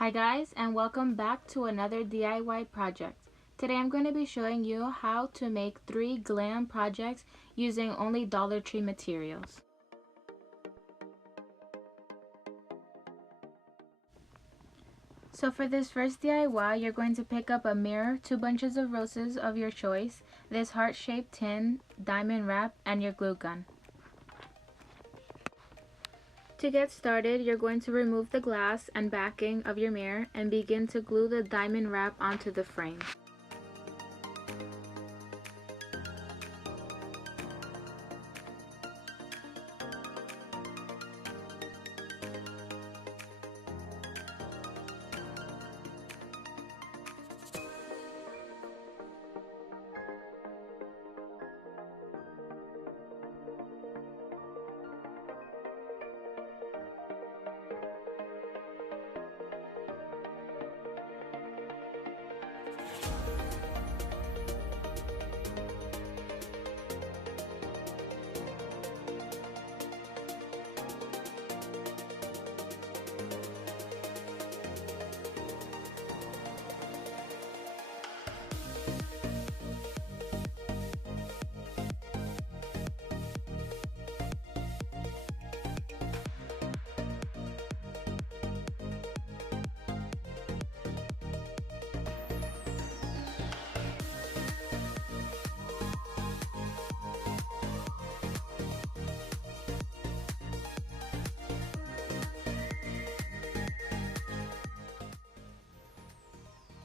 Hi guys, and welcome back to another DIY project. Today I'm going to be showing you how to make 3 glam projects using only Dollar Tree materials. So for this first DIY, you're going to pick up a mirror, 2 bunches of roses of your choice, this heart-shaped tin, diamond wrap, and your glue gun. To get started, you're going to remove the glass and backing of your mirror and begin to glue the diamond wrap onto the frame.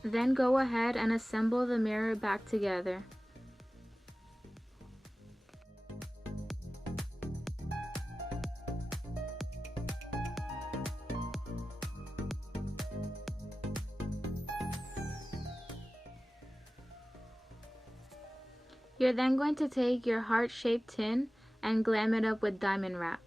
Then go ahead and assemble the mirror back together. You're then going to take your heart-shaped tin and glam it up with diamond wrap.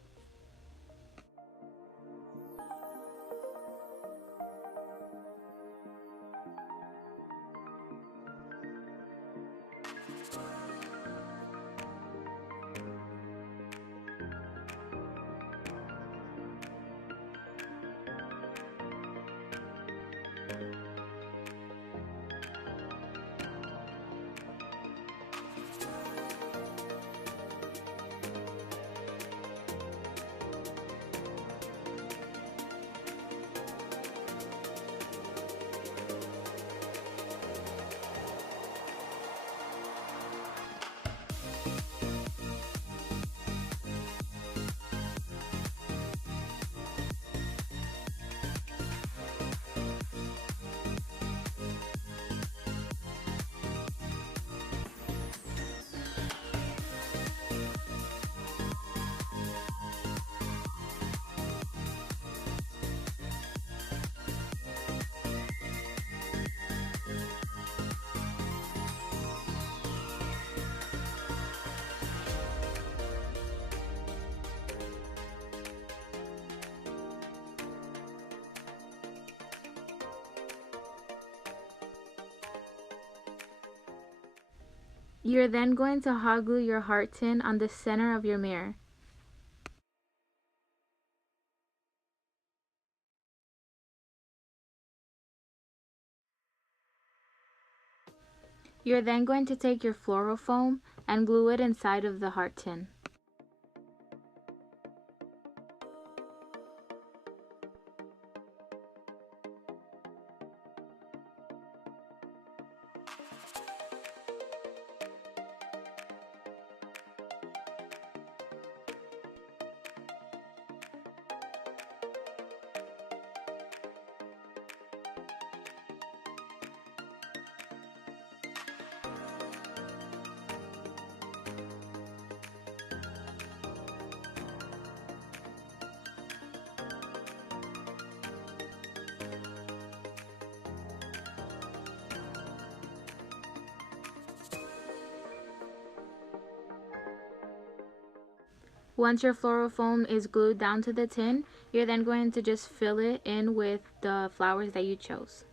You're then going to hot glue your heart tin on the center of your mirror. You're then going to take your floral foam and glue it inside of the heart tin. Once your floral foam is glued down to the tin, you're then going to just fill it in with the flowers that you chose.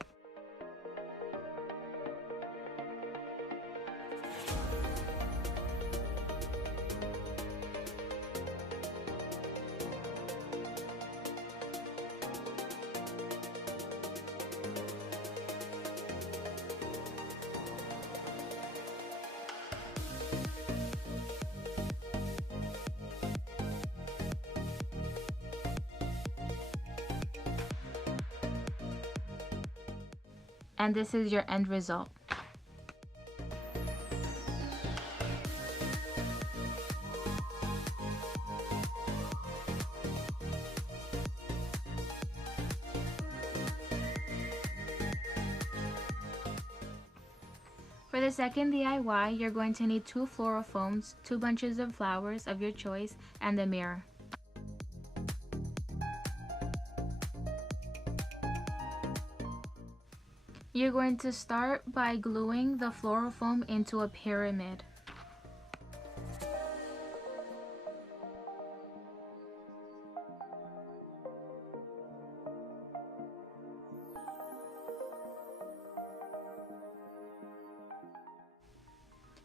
And this is your end result. For the second DIY, you're going to need 2 floral foams, 2 bunches of flowers of your choice, and a mirror. You're going to start by gluing the floral foam into a pyramid.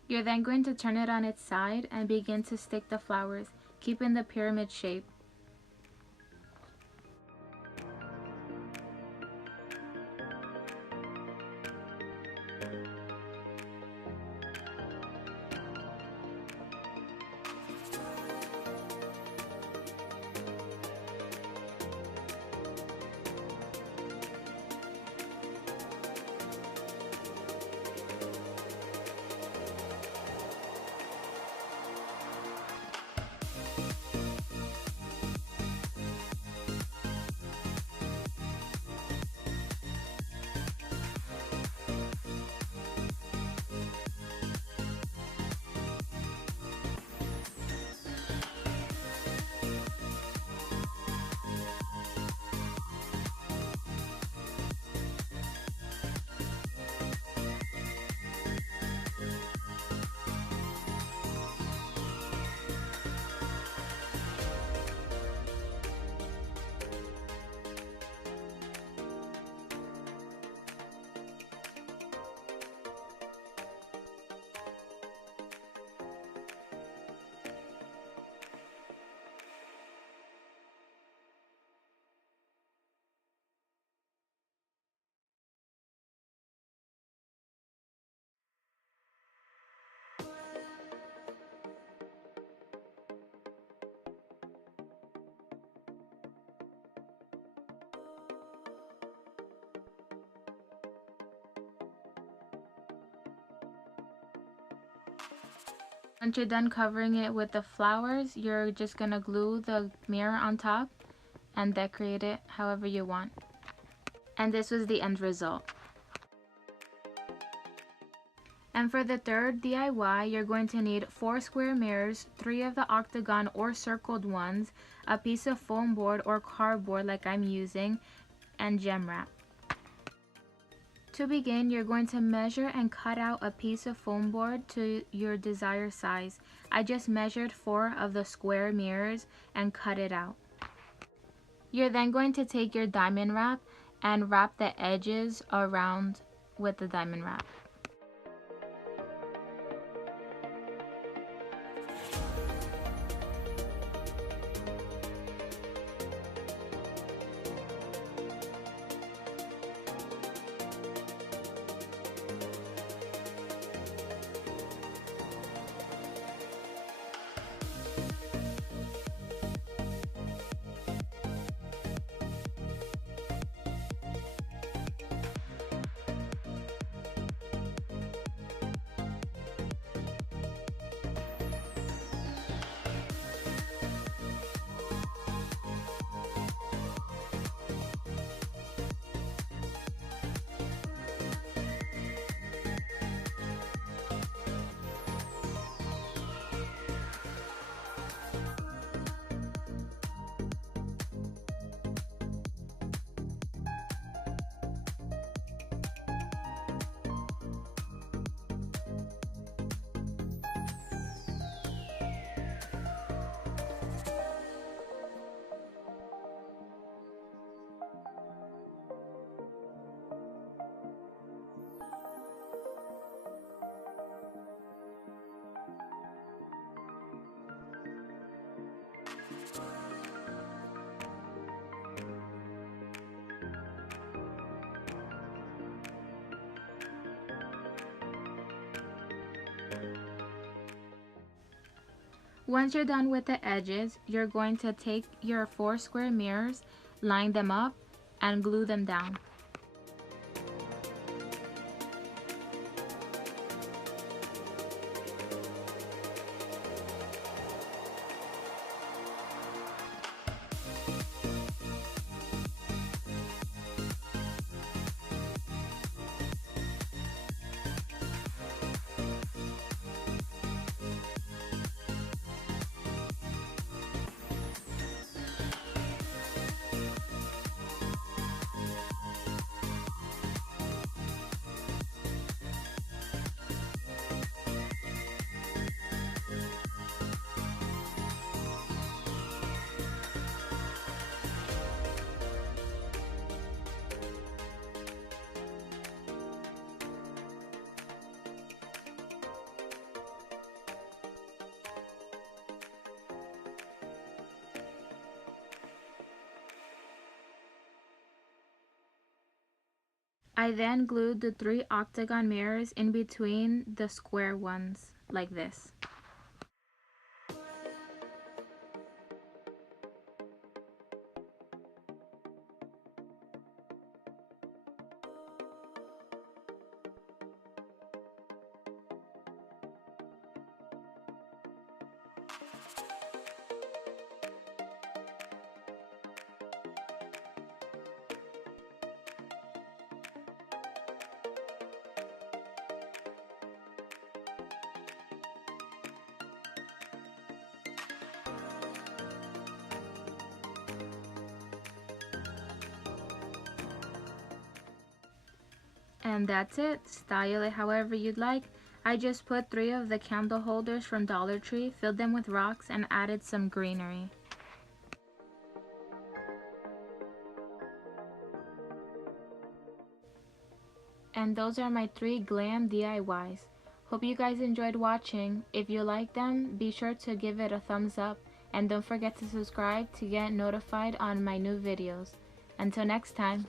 You're then going to turn it on its side and begin to stick the flowers, keeping the pyramid shape. Once you're done covering it with the flowers, you're just going to glue the mirror on top and decorate it however you want. And this was the end result. And for the third DIY, you're going to need 4 square mirrors, 3 of the octagon or circled ones, a piece of foam board or cardboard like I'm using, and gem wrap. To begin, you're going to measure and cut out a piece of foam board to your desired size. I just measured 4 of the square mirrors and cut it out. You're then going to take your diamond wrap and wrap the edges around with the diamond wrap. Once you're done with the edges, you're going to take your 4 square mirrors, line them up, and glue them down. I then glued the 3 octagon mirrors in between the square ones, like this. And that's it. Style it however you'd like. I just put 3 of the candle holders from Dollar Tree, filled them with rocks, and added some greenery. And those are my 3 glam DIYs. Hope you guys enjoyed watching. If you like them, be sure to give it a thumbs up, and don't forget to subscribe to get notified on my new videos. Until next time.